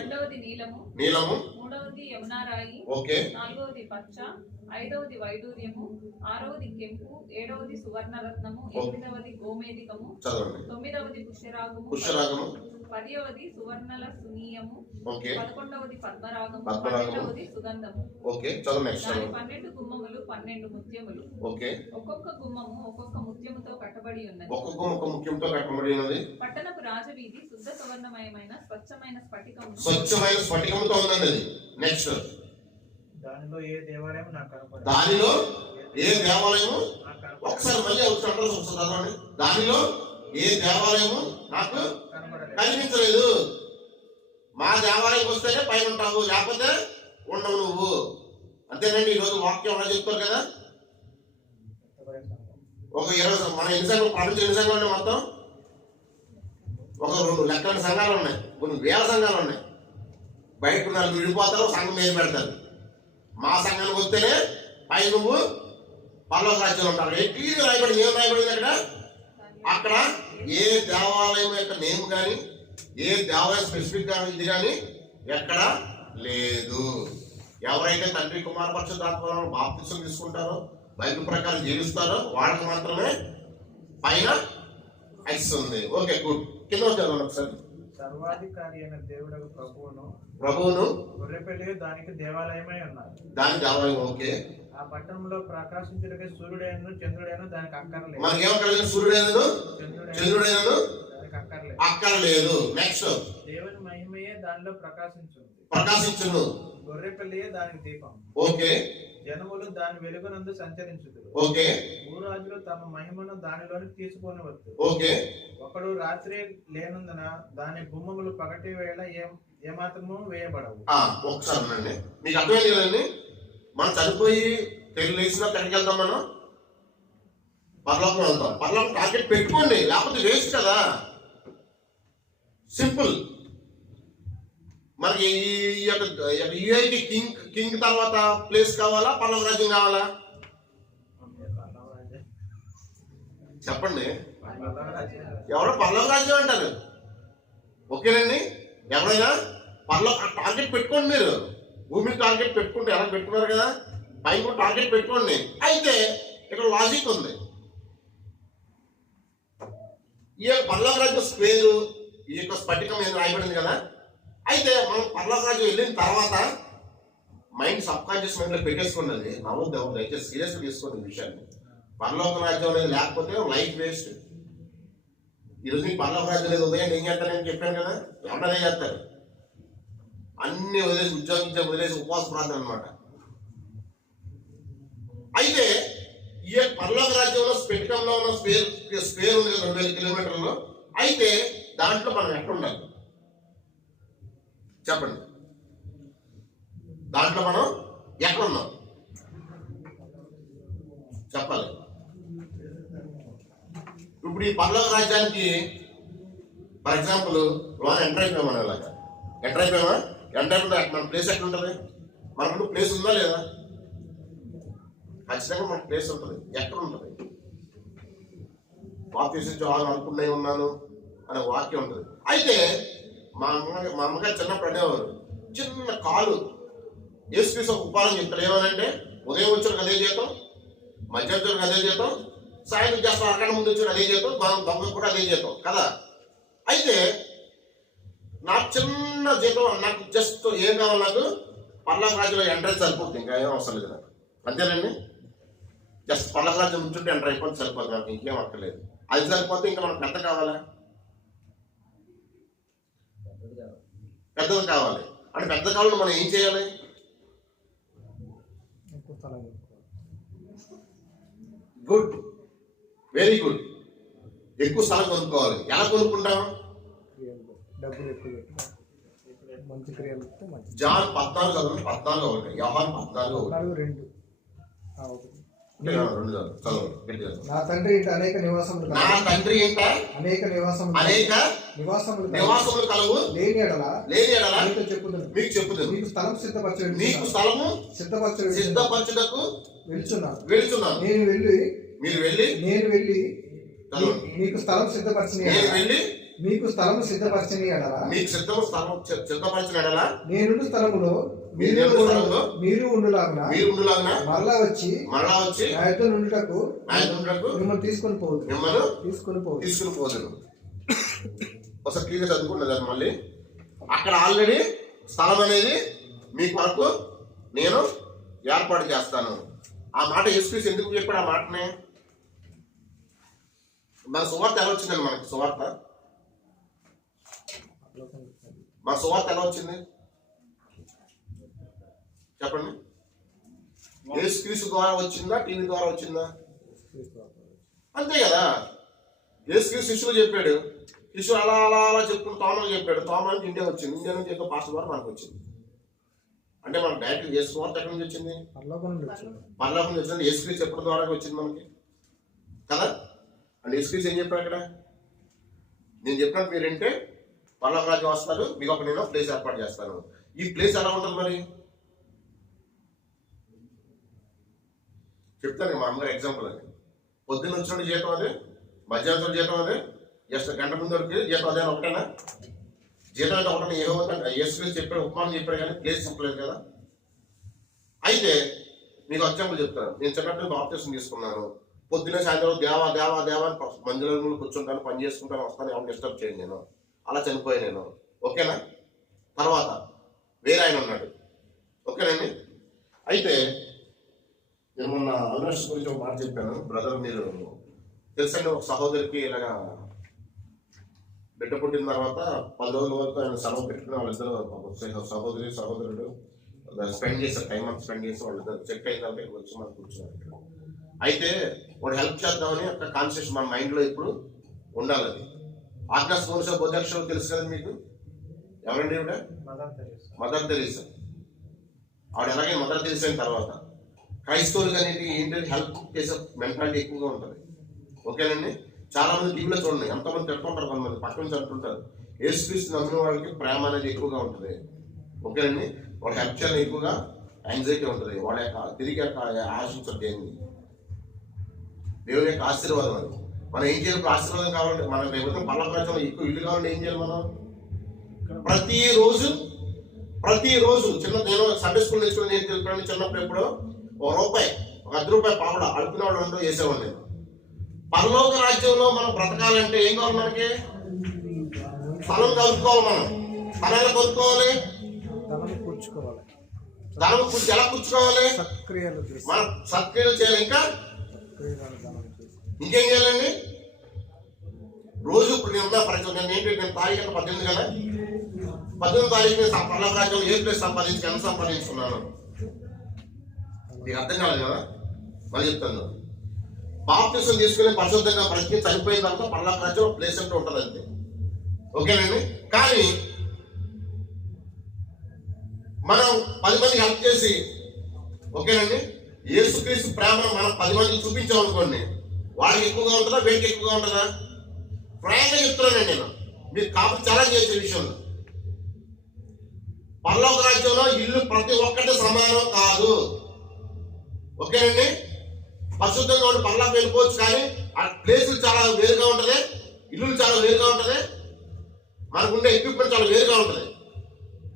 రెండవది నీలము, మూడవది యమునా రాయి, ఓకే, నాలుగవది పచ్చ, ఐదవది వైడూర్యము, ఆరవది కెంపు, ఏడవది సువర్ణ రత్నము, ఎనిమిదవది గోమేధికము, తొమ్మిదవది పుష్యరాగము, 10వది సువర్ణల సునీయము, 11వది పద్మరాగము, 12వది సుగంధము. 12 గుమ్మములు 12 ముత్యములు. ఒక్కొక్క గుమ్మము ఒక్కొక్క ముత్యముతో కట్టబడి ఉన్నది. పట్టణపు రాజవీధి శుద్ధ సువర్ణమయమైన స్వచ్ఛమైన స్ఫటికముతో ఉన్నది. నెక్స్ట్, దానిలో ఏ దేవాలయం నాకు కనపడదు. దానిలో ఏ దేవాలయము ఒకసారి మళ్ళీ చదవండి. దానిలో ఏ దేవాలయము నాకు కనిపించలేదు. మా దేవాలయం వస్తేనే పైన ఉంటావు, లేకపోతే ఉండవు నువ్వు. అంతేనండి. ఈరోజు వాక్యం అలా చెప్తారు కదా. ఒక 20 మన ఎన్ని సంఘాలు, ప్రపంచం ఎన్ని సంఘాలు ఉన్నాయి మొత్తం? ఒక 2 లెక్కల సంఘాలు ఉన్నాయి, కొన్ని వేల సంఘాలు ఉన్నాయి. బయట 4 విడిపోతారు, సంఘం మీద పెడతారు. మా సంఘానికి వస్తేనే పై నువ్వు పర్లోక రాజ్యంలో ఉంటారు. ఎట్లీగా రాయబడింది, ఏం రాయబడింది అక్కడ? అక్కడ ఏ దేవాలయం యొక్క నేమ్ కానీ, ఏ దేవాలయం స్పెసిఫిక్ గా ఇది కానీ ఎక్కడ లేదు. ఎవరైతే తండ్రి కుమార పరిశుద్ధాత్మ బాప్తిసం తీసుకుంటారో, బైబిల్ ప్రకారం జీవిస్తారో వాళ్ళకి మాత్రమే పైన యాక్సెస్ ఉంది. Okay, good. కింద చదవండి ఒకసారి. సర్వాధికారి అయిన దేవుడు ప్రభువును గొర్రెపిల్ల దానికి దేవాలయమై ఉన్నారు. దాని దేవాలయం. ఓకే. ఆ పట్టణంలో ప్రకాశించుటకు సూర్యుడైన చంద్రుడైన దానికి అక్కర్లేదు. మనకేమక్కర్లేదు? సూర్యుడైనను చంద్రుడైనను అక్కర్లేదు. నెక్స్ట్, దేవుని మహిమయే దానిలో ప్రకాశించును. గొర్రెపిల్లయే దానికి దీపం. ఓకే. జనములు దాని వెలుగునందు సంచరించుదురు. ఓకే. భూరాజులు తమ మహిమను దానిలోనికి తీసుకొని వచ్చు. ఓకే. ఒకడు రాత్రి లేనందున దాని గుమ్మములు పగటి వేళ ఏమాత్రము వేయబడవు. ఒకసారి అండి, మీకు అర్థమైంది కదండి. మనం చనిపోయి లేచినా ఎక్కడికి వెళ్తాం? మనం పరలోకం వెళ్తాం. పరలోకం టార్గెట్ పెట్టుకోండి, లేకపోతే వేస్ట్ కదా. సింపుల్. మనకి ఈ యొక్క యుఐటి కింగ్ తర్వాత ప్లేస్ కావాలా, పర్లోక రాజ్యం కావాలా? చెప్పండి. ఎవరో పర్లోక రాజ్యం అంటారు. ఓకేనండి. ఎవరైనా పర్లోక టార్గెట్ పెట్టుకోండి. మీరు భూమికి టార్గెట్ పెట్టుకుంటే ఎలా పెట్టుకున్నారు కదా, పైన టార్గెట్ పెట్టుకోండి. అయితే ఇక్కడ లాజిక్ ఉంది. ఈ యొక్క పర్లోక రాజ్యం స్క్వేరు, ఈ యొక్క స్ఫటికం ఏదో రాయబడింది కదా. అయితే మనం పర్లోక రాజ్యం వెళ్ళిన తర్వాత మైండ్ సబ్ కాన్షియస్ మైండ్ లో పెట్టేసుకున్నది. నవ్వుద్దాం, దయచేసి సీరియస్ గా తీసుకోండి ఈ విషయాన్ని. పర్లోక రాజ్యం అనేది లేకపోతే లైఫ్ వేస్ట్. ఈరోజు నీకు పర్లోక రాజ్యం లేదు, ఉదయం ఏం చేస్తారని చెప్పాను కదా. ఎవరనే చేస్తారు, అన్ని వదిలేసి ఉద్యోగించే వదిలేసి ఉపవాస ప్రార్థన అనమాట. అయితే ఈ పర్లోక రాజ్యంలో స్ఫటికంలో ఉన్న స్పేర్ ఉంది 2000 కిలోమీటర్లు. అయితే దాంట్లో మనం ఎక్కడ ఉండాలి చెప్పండి? దాంట్లో మనం ఎక్కడ ఉన్నాం చెప్పాలి. ఇప్పుడు ఈ పర్లోక రాజ్యానికి ఫర్ ఎగ్జాంపుల్ లోన్ ఎంటర్ అయిపోయాం. మనం ఇలాగా ఎంటర్ అయిపోయామా? ఎంటర్ అయిపోతే మన ప్లేస్ ఎక్కడ ఉంటుంది? మనకు ప్లేస్ ఉందా లేదా? ఖచ్చితంగా మనకు ప్లేస్ ఉంటుంది. ఎక్కడ ఉంటుంది? బాప్తిసం అనుకునే ఉన్నాను అనే వాక్యం ఉంటుంది. అయితే మా అమ్మగారు చిన్నప్పుడు అనేవారు, చిన్న కాలు యేసుక్రీస్తు ఉపాయం చెప్తాడు. ఏమనంటే ఉదయం వచ్చారు అదే జీతం, మధ్యాహ్నం వచ్చారు అదే జీతం, సాయంత్రం చేస్తాం అరగంట ముందు వచ్చారు అదే జీతం, దొంగ కూడా అదే జీతం కదా. అయితే నాకు చిన్న జీతం, నాకు జస్ట్ ఏం కావాలి? నాకు పర్లోక రాజ్యంలో ఎంట్రెన్స్ సరిపోతుంది, ఇంకా ఏం అవసరం లేదు నాకు. అంతేనండి. జస్ట్ పర్లోక రాజ్యం ఉంచుంటే ఎంటర్ అయిపోతే సరిపోతుంది, నాకు ఇంకేం అక్కర్లేదు. అది సరిపోతే ఇంకా మనకు పెద్ద కావాలా? పెద్దది కావాలి. అంటే పెద్ద కావాలని మనం ఏం చేయాలి? Good, very good. ఎక్కువ స్థలం కొనుక్కోవాలి. ఎలా కొనుక్కుంటాం? డబ్బులు ఎక్కువ పెట్టి మంచి క్రియలు ఇస్తే మంచి. జాన్ 14 చదవండి, 14:1. యోహాను 14:1. 4:2. ఒకటి. అంటే 2 చదవండి, గట్టిగా చదవండి. నా తండ్రి ఇంట అనేక నివాసములు నా తండ్రి ఇంట అనేక నివాసములు నివాసములు కలవు లేని ఎడల మీతో చెప్పుదును. మీకు చెప్పుదును. మీకు స్థలం మీకు స్థలము సిద్ధపరచుటకు వెళ్తున్నాను. నేను వెళ్ళి చదవండి. మీకు స్థలం సిద్ధపరచని మీకు స్థలం సిద్ధపరచని ఎడల సిద్ధపరచిన ఎడల నేనుండు స్థలములో మీరు ఉండులాగున మరలా వచ్చి నా యొద్ద నుండుటకు మిమ్మల్ని తీసుకొని పోదును. ఒకసారి క్లియర్ చదువుకున్నది మళ్ళీ. అక్కడ ఆల్రెడీ స్థలం అనేది మీ కొరకు నేను ఏర్పాటు చేస్తాను. ఆ మాట యేసుక్రీస్తు ఎందుకు చెప్పాడు ఆ మాటనే? మన సువార్త ఎలా వచ్చిందండి? మనకి సువార్త మన సువార్త ఎలా వచ్చింది చెప్పండి. యేసుక్రీస్తు ద్వారా వచ్చిందా, టీవీ ద్వారా వచ్చిందా? అంతే కదా. యేసుక్రీస్తు శిష్యులు చెప్పాడు, శిష్యులు అలా అలా అలా చెప్పుకుని తోమని చెప్పాడు, తోమానికి ఇండియా వచ్చింది, ఇండియా నుంచి ఏదో పాస్టర్ ద్వారా మనకు వచ్చింది. అంటే మనం డైరెక్ట్ యేసు సువార్త ఎక్కడి నుంచి వచ్చింది? పరలోకం నుంచి వచ్చింది. యేసుక్రీస్తు చెప్పడం ద్వారా వచ్చింది మనకి కదా. అంటే యేసుక్రీస్తు ఏం చెప్పాడు అక్కడ? నేను చెప్పినట్టు మీరంటే పరలోక రాజ్యం వస్తారు, మీకు ఒక నేను ప్లేస్ ఏర్పాటు చేస్తాను. ఈ ప్లేస్ ఎలా ఉంటుంది మరి చెప్తాను. మా అమ్మగారు ఎగ్జాంపుల్ అది. పొద్దున్న వచ్చిన జీతం అదే, మధ్యాహ్నం జీతం అదే, జస్ట్ గంట ముందు వరకు జీతం అదే ఒకటేనా? జీతం అయితే ఒకటే. యేసుక్రీస్తు చెప్పాడు, ఉపమానం చెప్పాడు, కానీ ప్లేస్ చెప్పలేదు కదా. అయితే మీకు ఎగ్జాంపుల్ చెప్తాను. నేను చిన్నప్పుడు బాప్టిజం తీసుకున్నాను. పొద్దున్న సాయంత్రం దేవా దేవా దేవా అని మందిరంలో కూర్చుంటాను, పని చేసుకుంటాను, వస్తాను, ఎవరు డిస్టర్బ్ చేయండి. నేను అలా చనిపోయాను నేను. ఓకేనా? తర్వాత వేరే ఆయన ఉన్నాడు. ఓకేనండి. అయితే నేను మొన్న అవినాష్ గురించి ఒక మాట చెప్పాను. బ్రదర్ మీరు తెలుసండి, ఒక సహోదరికి ఇలాగా బిడ్డ పుట్టిన తర్వాత 10 రోజుల వరకు ఆయన సెలవు పెట్టుకుని వాళ్ళిద్దరు సహోదరుడు స్పెండ్ చేశారు, టైం అంతా స్పెండ్ చేసి వాళ్ళిద్దరు చెక్ అయిన తర్వాత ఇక్కడ వచ్చి మనం కూర్చున్నారు. అయితే వాడు హెల్ప్ చేద్దామని ఒక కాన్సెప్ట్ మన మైండ్లో ఇప్పుడు ఉండాలి. అది ఆగ్నస్ మోనిసా బోధాక్షరం తెలుసు కదా మీకు? ఎవరండి ఇవిడ? Mother Teresa. ఆవిడ ఎలాగే మదర్ తెరీసా అయిన తర్వాత క్రైస్తవులు అనేది ఏంటంటే హెల్ప్ చేసే మెంటాలిటీ ఎక్కువగా ఉంటుంది. ఓకేనండి. చాలా మంది టీవీలో చూడండి, ఎంతమంది తిట్టుకుంటారు, కొంతమంది పక్క నుంచి అంటుంటారు. యేసుక్రీస్తు నమ్మిన వాళ్ళకి ప్రేమ అనేది ఎక్కువగా ఉంటుంది. ఓకేనండి. వాళ్ళ హెల్ప్ చేయాలని ఎక్కువగా యాంగ్జైటీ ఉంటుంది. వాళ్ళ యొక్క తిరిగి ఆశించదు దేన్ని, దేవుని యొక్క ఆశీర్వాదం. అది మనం ఏం చేయాలి? ఆశీర్వాదం కావాలంటే మనం రేపు పర్లోక రాజ్యంలో ఎక్కువ ఇల్లు కావాలంటే ఏం చేయాలి? మనం ప్రతిరోజు చిన్న నేను సండే స్కూల్ నేర్చుకుని నేను తెలిపాను. చిన్నప్పుడు ఎప్పుడో ₹1, ₹10 పావడ అడుపునేవాడు ఉండో వేసేవాడు నేను. పరలోక రాజ్యంలో మనం బ్రతకాలంటే ఏం కావాలి? మనకి స్థలం కలుపుకోవాలి. మనం స్థలం ఎలా కొనుక్కోవాలి? ధనం ఎలా కూర్చుకోవాలి? మనం సత్క్రియలు చేయాలి. ఇంకా ఇంకేం చేయాలండి? రోజు ఇప్పుడు నేను పరిచయం నేను ఏంటి, నేను తారీఖు 18 కదా, 18వ తారీఖు పరలోక రాజ్యంలో ఏ ప్లేస్ సంపాదించి ఎంత సంపాదించుకున్నాను మీకు అర్థం కాలేదు కదా. మళ్ళీ చెప్తాను. బాప్టిజం తీసుకుని పరిశుద్ధంగా బ్రతికి చనిపోయిన తర్వాత పరలోక రాజ్యంలో ప్లేస్ అంటూ ఉంటుంది అంతే. ఓకేనండి. కానీ మనం 10 మందికి హెల్ప్ చేసి, ఓకేనండి, యేసుక్రీస్తు ప్రేమను మనం 10 మందికి చూపించామనుకోండి, వాడికి ఎక్కువగా ఉంటుందా, వీడికి ఎక్కువగా ఉంటుందా? ఫ్రాంక్గా చెప్తున్నానండి నేను. మీరు కాబట్టి చాలా చేసే విషయంలో పరలోక రాజ్యంలో ఇల్లు ప్రతి ఒక్కటి సమానం కాదు. ఓకేనండి. పరిశుద్ధంగా ఉండి పరలోకి వెళ్ళిపోవచ్చు, కానీ ఆ ప్లేసులు చాలా వేరుగా ఉంటుంది, ఇల్లులు చాలా వేరుగా ఉంటుంది, మనకుండే ఎక్విప్మెంట్ చాలా వేరుగా ఉంటుంది.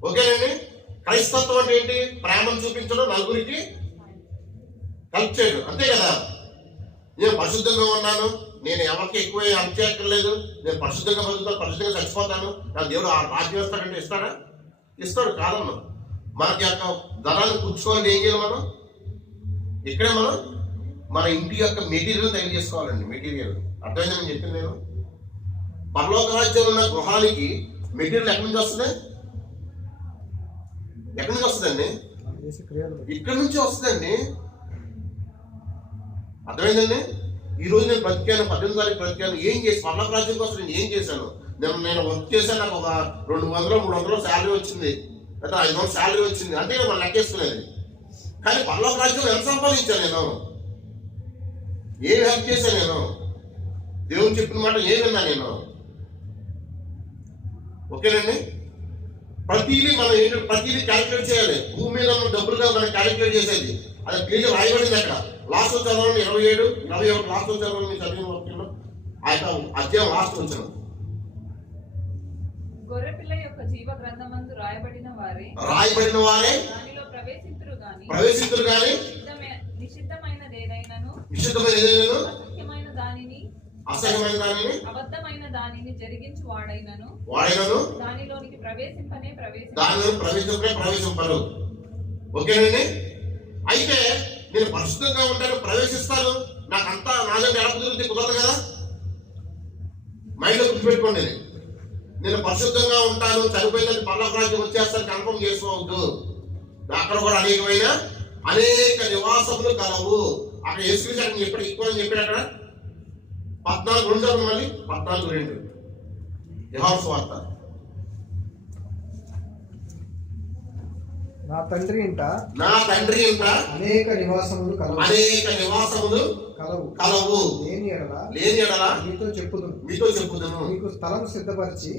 ఓకేనండి. క్రైస్తత్వం అంటే ఏంటి? ప్రేమను చూపించడం, నలుగురికి హెల్ప్ చేయడం, అంతే కదా. నేను పరిశుద్ధంగా ఉన్నాను, నేను ఎవరికి ఎక్కువ హెల్ప్ చేయక్కర్లేదు, నేను పరిశుద్ధంగా బతుకుతాను, పరిశుద్ధంగా చచ్చిపోతాను, నాకు దేవుడు ఆ రాజ్యం ఇస్తాడంటే ఇస్తాడా? ఇస్తాడు. కాదమ్మా. మనకి యొక్క ధనాన్ని పుచ్చుకోవాలంటే ఏం చేయాలి? మనం ఇక్కడే మన ఇంటి యొక్క మెటీరియల్ తయారు చేసుకోవాలండి. మెటీరియల్ అర్థమైందని చెప్పింది నేను. పరలోక రాజ్యంలో ఉన్న గృహానికి మెటీరియల్ ఎక్కడి నుంచి వస్తుంది? ఎక్కడి నుంచి వస్తుందండి? ఇక్కడి నుంచి వస్తుందండి. అర్థమైందండి. ఈ రోజు నేను బ్రతికాను, 18వ తారీఖు బ్రతికాను, ఏం చేసి పరలోక రాజ్యం కోసం నేను ఏం చేశాను? నేను వర్క్ చేశాను, నాకు ఒక 200-300 శాలరీ వచ్చింది, లేదా 500 శాలరీ వచ్చింది అంటే మనం లెక్కేసుకునేది. కానీ పరలోక రాజ్యం ఎంత సంపాదించాను నేను, ఏం హెల్ప్ చేశాను నేను, దేవుని చెప్పిన మాట ఏం విన్నా నేను. ఓకేనండి. ప్రతిదీ మనం ఏంటంటే ప్రతిదీ క్యాలిక్యులేట్ చేయాలి. భూమి మీద ఉన్న డబ్బులుగా మనం క్యాలిక్యులేట్ చేసేది అది క్లియర్ రాయబడింది అక్కడ. లాస్ట్ చదవండి 27-21 లాస్ట్ చదవండి, మీ చదివిన వాక్యంలో ఆ యొక్క అధ్యాయం లాస్ట్ వచ్చిన గొర్రెపిల్ల యొక్క జీవ గ్రంథమందు రాయబడిన వారే దానిలో ప్రవేశింతురు గాని నిషిద్ధమైనదేదైనను అసహ్యమైన దానిని అబద్ధమైన దానిని జరిగించు వాడైనను దానిలోనికి ప్రవేశింపరు. ఓకేనండి. అయితే నేను పరిశుద్ధంగా ఉంటాను, ప్రవేశిస్తాను, నాకంతా నా దగ్గర ఎలా కుదిరితే కుదరదు కదా. మైండ్లో గుర్తుపెట్టుకోండి, నేను పరిశుద్ధంగా ఉంటాను, చనిపోయిందని పరలోక రాజ్యం వచ్చేస్తాను కన్ఫర్మ్ చేసుకోవద్దు. అక్కడ కూడా అనేక నివాసములు కలవు. అక్కడ యేసుక్రీస్తు ఎప్పుడు ఎక్కువ అని చెప్పాడు. అక్కడ 14:2 మళ్ళీ 14:2 యోహాను సువార్త. నా తండ్రి ఇంట అనేక నివాసములు కలవు. లేని ఎడల మీతో చెప్పుదును. మీకు స్థలం సిద్ధపరిచి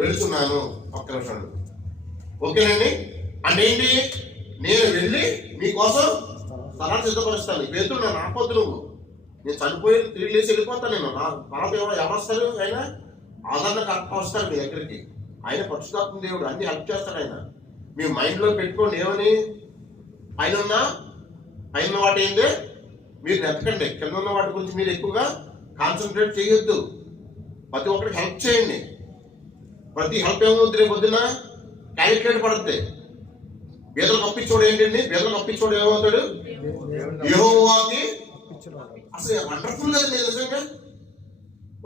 వెళుచున్నాను. ఒక్క నిమిషం. ఓకేనండి. అంటే ఏంటి? నేను వెళ్ళి మీకోసం స్థలాన్ని సిద్ధపరుస్తాను. వెళ్తున్నా నాకొద్దు, నువ్వు నేను చనిపోయి తిరిగి లేచి వెళ్ళిపోతాను. నేను మనకు ఎవరు వస్తారు? ఆయన ఆదరణకర్త వస్తారు మీ దగ్గరికి. ఆయన పరిశుద్ధాత్మ దేవుడు, అన్ని హెల్ప్ చేస్తాడు ఆయన. మీ మైండ్ లో పెట్టుకోండి, ఏమని పైన వాటి ఏంటి మీరు నెత్తకండి. కింద ఉన్న వాటి గురించి మీరు ఎక్కువగా కాన్సన్ట్రేట్ చేయొద్దు. ప్రతి ఒక్కరికి హెల్ప్ చేయండి. ప్రతి హెల్ప్ ఏమవుతుంది రేపు పొద్దున క్యాలిక్యులేట్ పడుతుంది. బీదలకు అప్పించోడు ఏంటండి? బీదలకు అప్పించోడు ఏమవుతాడు? యెహోవాకి అసలు వండర్ఫుల్ కదా, నిజంగా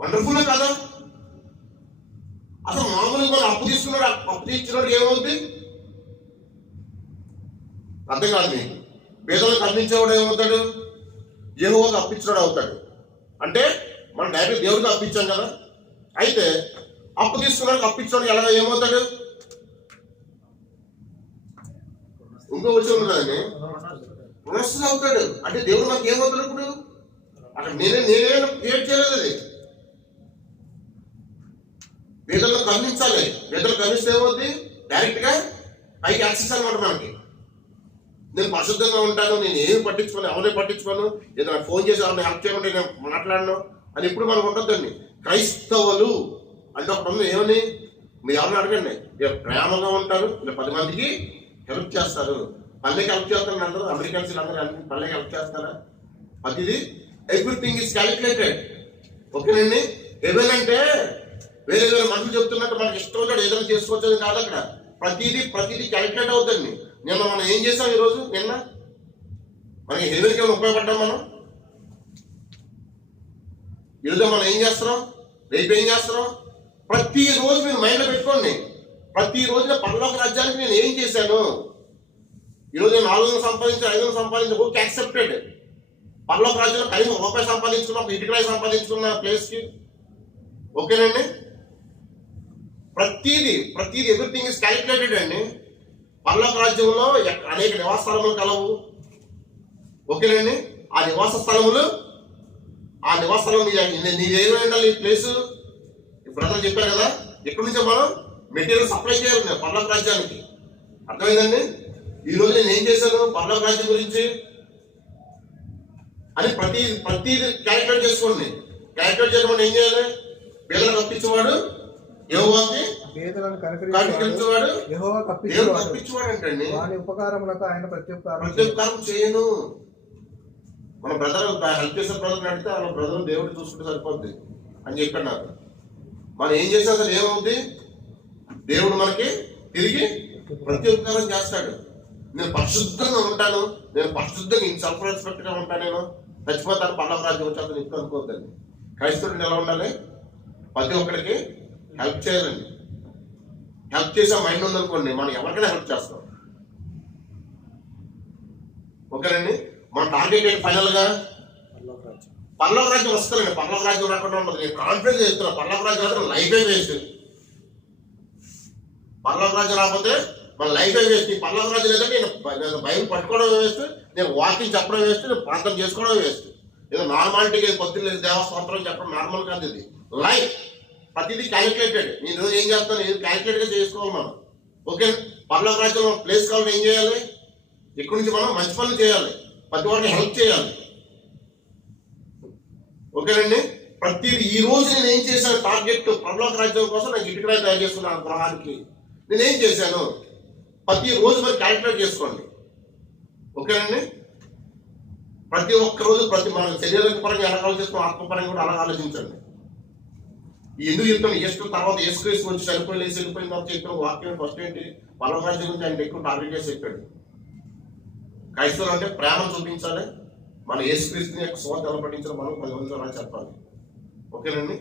వండర్ఫుల్ కదా. అసలు మామూలుగా అప్పు తీసుకున్నాడు ఏమవుతుంది అర్థం కాదు మీకు. పేదలకు అందించేవాడు ఏమవుతాడు? యెహోవాకు అప్పించాడు అవుతాడు. అంటే మనం డైరెక్ట్ దేవుడికి అప్పించాం కదా. అయితే అప్పు తీసుకున్నాడు అప్పించాడు ఎలా ఏమవుతాడు? ఇంకో వచ్చి ఉంది కదండి, రుణస్థుడు అవుతాడు. అంటే దేవుడు మనకి ఏమవుతాడు? ఇప్పుడు అక్కడ నేనే క్రియేట్ చేయలేదు. అది పేదలను కన్వించాలి. పేదలు కన్విస్తే ఏమవుతుంది? డైరెక్ట్ గా పైకి యాక్సెస్ అనమాట మనకి. నేను పరిశుద్ధంగా ఉంటాను, నేను ఏమి పట్టించుకోను, ఎవరిని పట్టించుకోను, ఏదైనా ఫోన్ చేసి ఎవరిని హెల్ప్ చేయకుండా నేను మాట్లాడను అని ఇప్పుడు మనకు ఉంటుందండి. క్రైస్తవులు అంటే ఒకటి ఉంది, ఏమని మీరు ఎవరిని అడగండి. ప్రేమగా ఉంటారు, ఇలా 10 మందికి హెల్ప్ చేస్తారు. పల్లెకి హెల్ప్ చేస్తారు అందరూ, అమెరికన్స్ అందరూ పల్లెకి హెల్ప్ చేస్తారా? ప్రతిదీ ఎవ్రీథింగ్ ఈస్ క్యాలిక్యులేటెడ్. ఓకేనండి. హెవెన్ అంటే వేరే మనుషులు చెప్తున్నట్టు మనకి ఇష్టం ఉంటాడు ఏదైనా చేసుకోవచ్చు కాదు. అక్కడ ప్రతిదీ క్యాలిక్యులేట్ అవుతుంది. నిన్న మనం ఏం చేసాం? ఈరోజు నిన్న మనకి హెవెన్కి ఏమైనా ఉపయోగపడ్డాం మనం? ఈరోజు మనం ఏం చేస్తున్నాం? రేపు ఏం చేస్తున్నాం? ప్రతిరోజు మీరు మైండ్లో పెట్టుకోండి. ప్రతిరోజున పరలోక రాజ్యానికి నేను ఏం చేశాను? ఈరోజు నేను 400 సంపాదించి 500 సంపాదించి ఓకే యాక్సెప్టెడ్. పరలోక రాజ్యంలో కనీసం రూపాయి సంపాదించుకున్నా, ఒక ఇటుకరాయి సంపాదించుకున్న ప్లేస్కి. ఓకేనండి. ప్రతిదీ ఎవ్రీథింగ్ ఇస్ క్యాలిక్యులేటెడ్ అండి. పరలోక రాజ్యంలో అనేక నివాస స్థలములు కలవు. ఓకేనండి. ఆ నివాస స్థలం నీదేమై ఉండాలి? ఈ ప్లేసు బ్రదర్ చెప్పారు కదా, ఎక్కడి నుంచో మనం మెటీరియల్ సప్లై చేయాలి పరలోక రాజ్యానికి. అర్థమైందండి. ఈ రోజు నేను ఏం చేశాను పరలోక రాజ్యం గురించి అని ప్రతిదీ క్యాలిక్యులేట్ చేసుకోండి. క్యాలిక్యులేట్ చేయడం ఏం చేయాలి? పేదలకు అప్పించేవాడు యెహోవాకి కనికరించేవాడు దేవునికి అప్పించేవాడు అంటండి. ఉపకారములకు ఆయన ప్రత్యుపకారం చేయను. మన బ్రదర్ హెల్ప్ చేసే బ్రదర్ అడిగితే వాళ్ళ బ్రదర్ దేవుడు చూసుకుంటే సరిపోద్ది అని చెప్పాడు నాకు. మనం ఏం చేసా అసలు ఏమవుద్ది? దేవుడు మనకి తిరిగి ప్రత్యుపకారం చేస్తాడు. నేను పరిశుద్ధంగా ఉంటాను, నేను పరిశుద్ధంగా సెల్ఫ్ రెస్పెక్ట్ గా ఉంటాను, నేను చచ్చిపోతాను పరలోక రాజ్యం వచ్చేస్తాను ఇప్పుడు అనుకోవద్దండి. క్రైస్తవుడిని ఎలా ఉండాలి? ప్రతి ఒక్కరికి హెల్ప్ చేయాలండి. హెల్ప్ చేసే మైండ్ ఉందనుకోండి, మనం ఎవరికైనా హెల్ప్ చేస్తాం. ఓకేనండి. మన టార్గెట్ ఏంటి? ఫైనల్ గా పర్లోక రాజ్యం వస్తుందండి. పర్లోక రాజ్యం రాకుండా ఉండదు. నేను కాన్ఫిడెన్స్ చేస్తున్నా. పర్లోక రాజ్యం రాత్రం లైఫే వేస్ట్. పర్లోక రాజ్యం రాకపోతే మన లైఫే వేస్ట్. ఈ పర్లోక రాజ్యం లేదంటే నేను బైబిల్ పట్టుకోవడం వేస్ట్, నేను వాకింగ్ చెప్పడం వేస్ట్, నేను ప్రార్థన చేసుకోవడం వేస్ట్. ఏదో నార్మాలిటీగా పొద్దున్న దేవస్థానం చెప్పడం నార్మల్ కాదు. ఇది లైఫ్ ప్రతిదీ క్యాలిక్యులేటెడ్. నేను రోజు ఏం చేస్తాను, ఇది క్యాలిక్యులేట్గా చేసుకోవాలి మనం. ఓకే, పర్లోక రాజ్యంలో ప్లేస్ కావాలంటే ఏం చేయాలి? ఇక్కడి నుంచి మనం మంచి పనులు చేయాలి, ప్రతి వాడిని హెల్ప్ చేయాలి. ఓకేనండి, ప్రతిదీ ఈ రోజు నేను ఏం చేశాను, టార్గెట్ పరలోక రాజ్యం కోసం నాకు ఇటుకరాయి తయారు చేసుకున్నాను గృహానికి. నేనేం చేశాను ప్రతి రోజు మరి క్యాలిక్యులేట్ చేసుకోండి. ఓకేనండి, ప్రతి ఒక్క రోజు మన శరీర పరంగా ఎలా ఆలోచిస్తాం, ఆత్మపరంగా కూడా అలా ఆలోచించండి. ఎందుకు చెప్తాను, ఎస్టు తర్వాత యేసుక్రీస్తు వచ్చి చనిపోయిన తర్వాత చెప్పిన వాక్యం ఫస్ట్ ఏంటి, పరలోక రాజ్యం గురించి ఆయన ఎక్కువ టార్గెట్ చేసి చెప్పాడు. క్రైస్తవులు అంటే ప్రేమను చూపించాలి, మన యేసుక్రీస్తుని యొక్క సువార్త ఎలా పట్టించాలో మనం 10 మంది అలా చెప్పాలి. ఓకేనండి.